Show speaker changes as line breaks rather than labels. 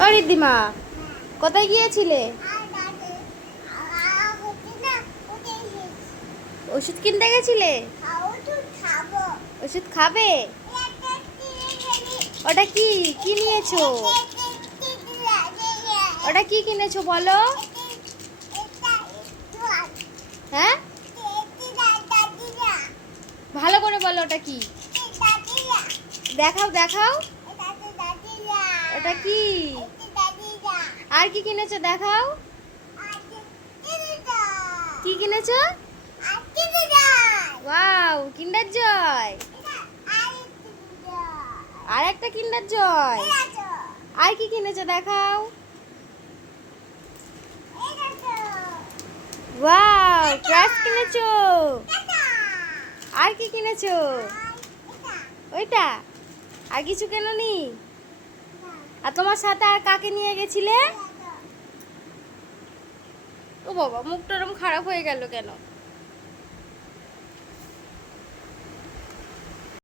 ও রিদ্দিমা কোথায় গিয়েছিলে? ওষুধ কিনতে গেছিলে? ওষুধ খাবে? ওটা কি? কি নিয়েছো? ওটা কি কিনেছো বলো? হ্যাঁ? ভালো করে বলো ওটা কি? দেখাও দেখাও। ওটা কি আর কি কিনেছো দেখাও। কি কিনেছো? ওয়াও কিন্ডার জয়। আর একটা কিন্ডার জয়। আর কি কিনেছো দেখাও। ওয়াও ক্রাশ কিনেছো। আর কি কিনেছো? ওইটা। আর কিছু কেননি? আর তোমার সাথে আর কাকে নিয়ে গেছিলে? ও বাবা, মুখটা ওরম খারাপ হয়ে গেল কেন?